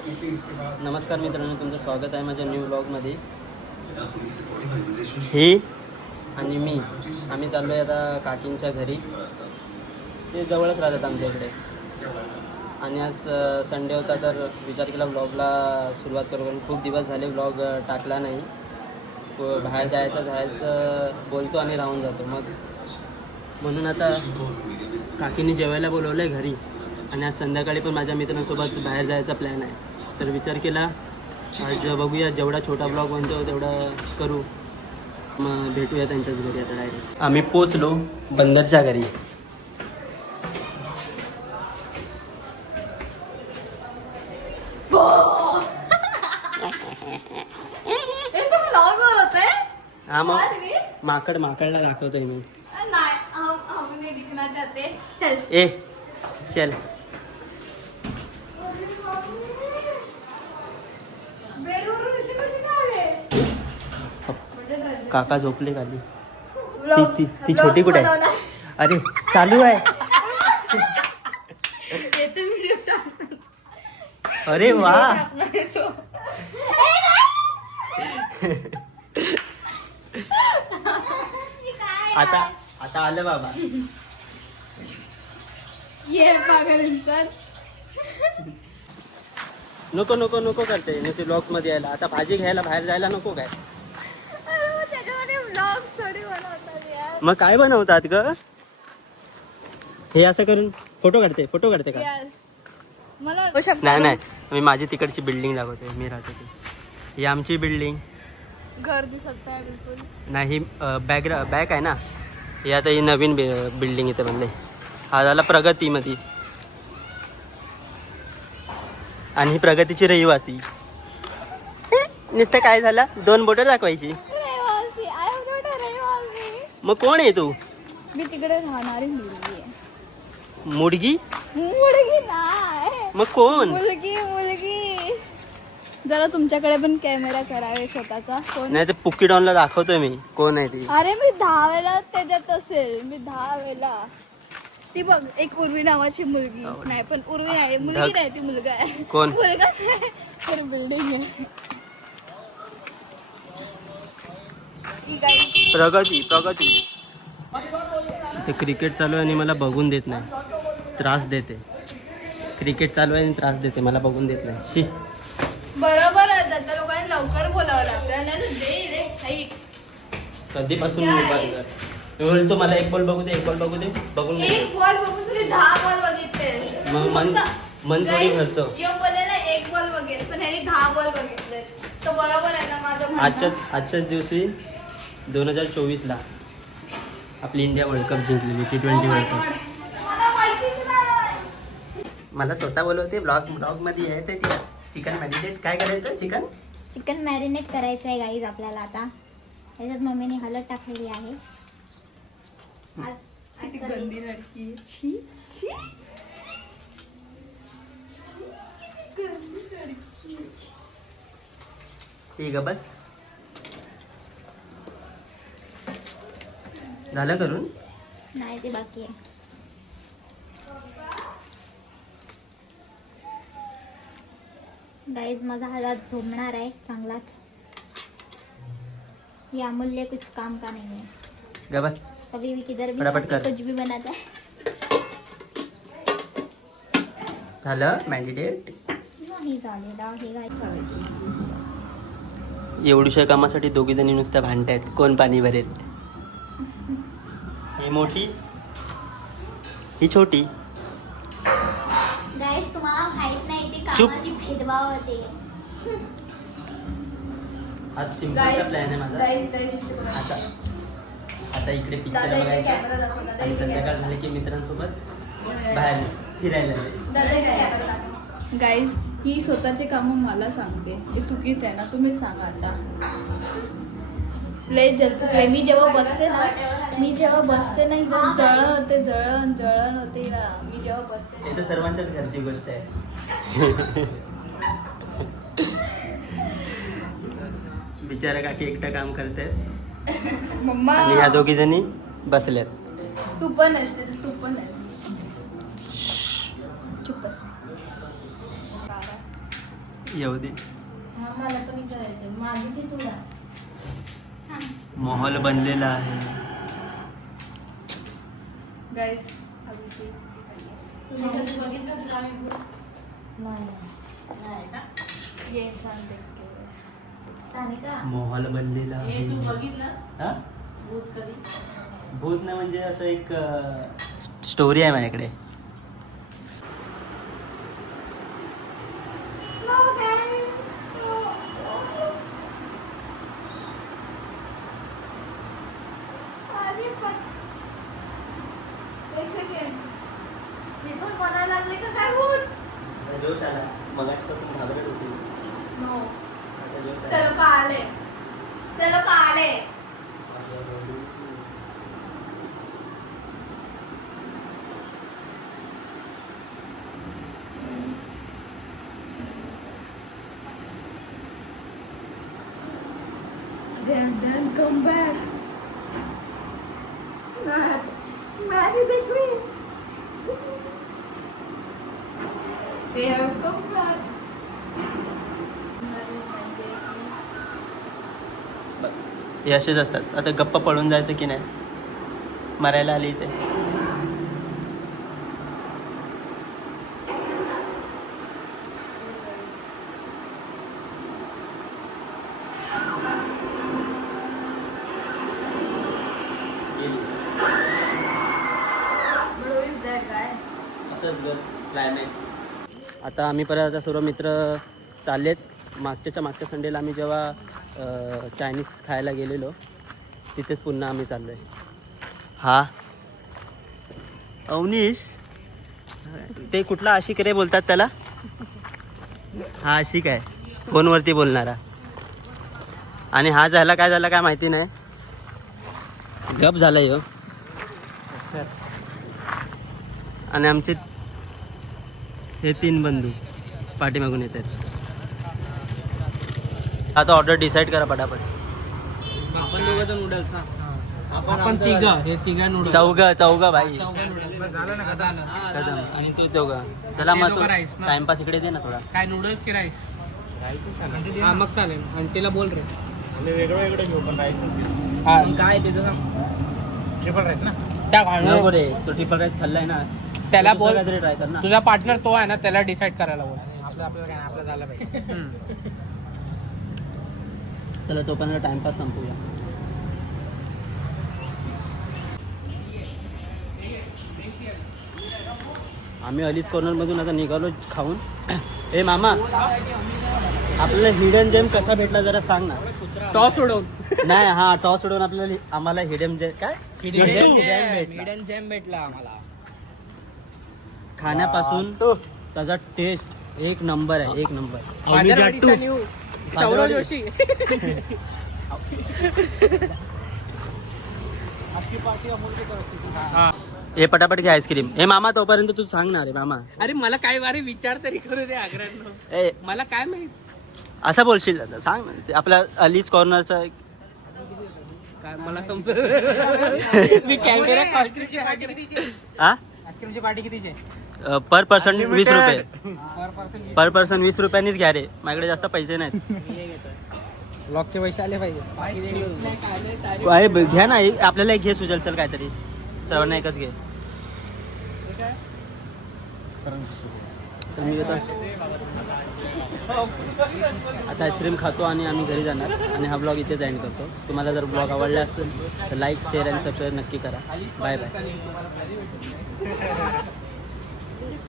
नमस्कार मित्रांनो, तुमचं स्वागत आहे माझ्या न्यू ब्लॉगमध्ये. हे आणि मी आम्ही चाललो आहे आता काकींच्या घरी. ते जवळच राहतात आमच्या इकडे. आणि आज संडे होता तर विचार केला ब्लॉगला सुरुवात करू, कारण खूप दिवस झाले ब्लॉग टाकला नाही. बाहेर जायचं बोलतो आणि राहून जातो. मग म्हणून आता काकींनी जेवायला बोलवलं आहे घरी. आणि आज संध्याकाळी पण माझ्या मित्रांसोबत बाहेर जायचा प्लॅन आहे. तर विचार केला आज बघूया, जेवढा छोटा ब्लॉग बनतो तेवढं करू. मग भेटूया त्यांच्याच घरी आता डायरेक्ट. आम्ही पोचलो बंदरच्या घरी. हा मग माकडला दाखवतोय मी. ए चल. काका झोपले खाली. ती छोटी कुठे आहे? अरे चालू आहे. अरे वा. आता आलं बाबा. नको नको नको करते नुसते ब्लॉग्स मध्ये यायला. आता भाजी घ्यायला बाहेर जायला नको काय? मग काय बनवतात ग? हे असं करून फोटो काढते का? नाही मी माझी तिकडची बिल्डिंग दाखवते. मी राहते ती. ही आमची बिल्डिंग. घर दिसत नाही बिलकुल. नाही बॅक आहे ना. ही आता ही नवीन बिल्डिंग इथे बनले. हा झाला प्रगती मध्ये. आणि ही प्रगतीची रहिवासी. नुसतं काय झालं? 2 बोटं दाखवायची. मग कोण आहे तू? मी तिकडे राहणारी मुलगी आहे. मुडगी नाही. मग कोण? मुलगी. जरा तुमच्याकडे पण कॅमेरा करावे स्वतःचा. कोण? नाही ते पुकीडॉनला दाखवतोय मी कोण आहे ती. अरे मी 10 वेळा त्याच्यात असेल. मी 10 वेळा. ती बघ, एक उर्वी नावाची मुलगी. नाही पण उर्वी नाही, मुलगी नाही, ती मुलगा आहे. कोण? मुलगा नाही, बिल्डिंग आहे. प्रगती. ते क्रिकेट चालू आहे आणि मला बघून देत नाही. त्रास देते. क्रिकेट चालू आहे आणि त्रास देते, मला बघून देत नाही. शी. बरोबर आहे. त्याच्या लोकांनी लवकर बोलावं लागतं. कधीपासून बोलतो मला एक बॉल बघू दे बघून. एक बॉल बघून तुला 10 बॉल बघितले. मग मन थोडी भरतो. बोललेला एक बॉल बघेल, पण ह्याने 10 बॉल बघितले. तर बरोबर आहे ना माझं म्हणणं? आजच्याच दिवशी 2024ला आपली इंडिया वर्ल्ड कप जिंकलेली. T20 world cup. मला स्वतः बोलवते ब्लॉग मध्ये यायचंय. तिला चिकन मॅरिनेट काय करायचं? चिकन मॅरिनेट करायचं आहे गाईज आपल्याला. आता त्याच्यात मम्मीने हळद टाकलेली आहे. किती गंदी लडकी. छी छी. ठीक आहे बस. झालं करून? नाही, ते बाकी आहे. गाईज माझा हात झोमणार आहे चांगलाच. ये अमूल्य कुछ काम का नहीं है. ग बस. कभी भी किधर भी फटाफट कर. कुछ भी बनाता है. झालं मॅरिनेट? नाही झालेला. हे गाईज एवढ्याशा कामासाठी दोघी जणी नुसत्या भांडतायत कोण पाणी भरेल. ही मोठी, ही छोटी. गाईज तुम्हाला माहित नाही ते चुप. कामाची भेदभाव होते. आज सिम्पलचा प्लॅन आहे माझा. आता इकडे पिक्चर बघायचा आणि संध्याकाळ झाली की मित्रांसोबत बाहेर फिरायला जायचं. गाईज ही स्वतःचे काम मला सांगते. हे चुकीचं आहे ना? तुम्हीच सांगा आता. मी जेव्हा बसते ना जळण होते ना. मी जेव्हा बसते हे तर सर्वांच्याच घरची गोष्ट आहे. बिचारा काकी एकटा काम करते. मम्मा आणि या दोघी जणी बसल्यात. तू पण असते, तू पण असते. चुप बस. येऊ दे. मला पण विचारायचं माझी की तुला माहोल बनलेला आहे. गाईस सानिका माहोल बनलेला आहे. हा? भूत नाही म्हणजे असं एक स्टोरी आहे माझ्याकडे. एक सेकंड हे पण बनायला लागले का काय भूत? जोश आला. मगाचपासून घाबरत होती. नो आता जोश आला. त्याला का आले त्याला का आले then come back. Maddie, they quit. They have come back. हे असेच असतात. आता गप्पा पळून जायचं की नाही. मरायला आली इथे. But who is that guy? असंच ग क्लायमॅक्स. आता आम्ही परत आता सर्व मित्र चाललेत. मागच्या संडेला आम्ही जेव्हा चायनीज खायला गेलेलो तिथेच पुन्हा आम्ही चाललो आहे. हा अवनीश ते कुठला आशिक रे बोलतात त्याला. हा आशिक आहे फोनवरती बोलणारा. आणि हा झाला काय झाला काय माहिती नाही. गप झाला ह्यो. आणि आमचे हे 3 बंधू पाठीमागून येत आहेत. आता ऑर्डर डिसाईड करा पटापट. आपण दोघं तर नूडल्स ना. आपण तिघं हे तिघं नूडल्स. चौघ भाई. झालं ना का झालं. कदम. आणि तू चौघा. चला मग दोघं rice ना. टाइमपास इकडे दे ना थोडा. काय नूडल्स की राईस. हा मग चालेल. आणि तिला बोल रे. वेगळं घेऊ पण राईस हा काय त्याचं ट्रिपल राईस ना. त्या नको रे तो ट्रिपल राईस खाल्लाय ना. त्याला दुसरं बोल काहीतरी ट्राय कर ना. तुझा पार्टनर तो आहे ना त्याला डिसाईड करायला बोल. आपलं झालं पाहिजे. चला तोपर्यंत टाइमपास संपूया. आम्ही अलीच कॉर्नरमधून आता निघालो खाऊन. ए मामा आपल्याला हिडन जेम कसा भेटला जरा सांग ना. टॉस उडवून. नाही हा टॉस उडवून आपल्याला आम्हाला हिडन जेम काय हिडन जेम भेटला आम्हाला. खाण्यापासून त्याचा टेस्ट एक नंबर आहे. एक नंबर. पादरवाडीचा न्यू सौरव जोशी. हा. हे पटापट घे आईस्क्रीम. हे मामा तोपर्यंत तू सांग ना रे मामा. अरे मला काय वारे विचार तरी करू दे आग्रहानं. ए मला काय माहित. असं बोलशील आता, सांग ना. ते आपल्या अलीज कॉर्नरचं काय मला समजत. मी कॅमेरा हा आईस्क्रीमची पार्टी कितीची पर पर्सन 20 रुपये. पर पर्सन. पर पर्सन 20 रुपयानीच घ्या रे. माझ्याकडे जास्त पैसे नाहीत. ब्लॉकचे पैसे आले पाहिजे. घ्या ना आपल्याला एक घे सुजल. चल काहीतरी सर्वांना एकच घे. तर मी आता आईस्क्रीम खातो आणि आम्ही घरी जाणार. आणि हा ब्लॉग इथेच एंड करतो. तुम्हाला जर ब्लॉग आवडला असेल तर लाईक शेअर आणि सबस्क्राईब नक्की करा. Bye bye.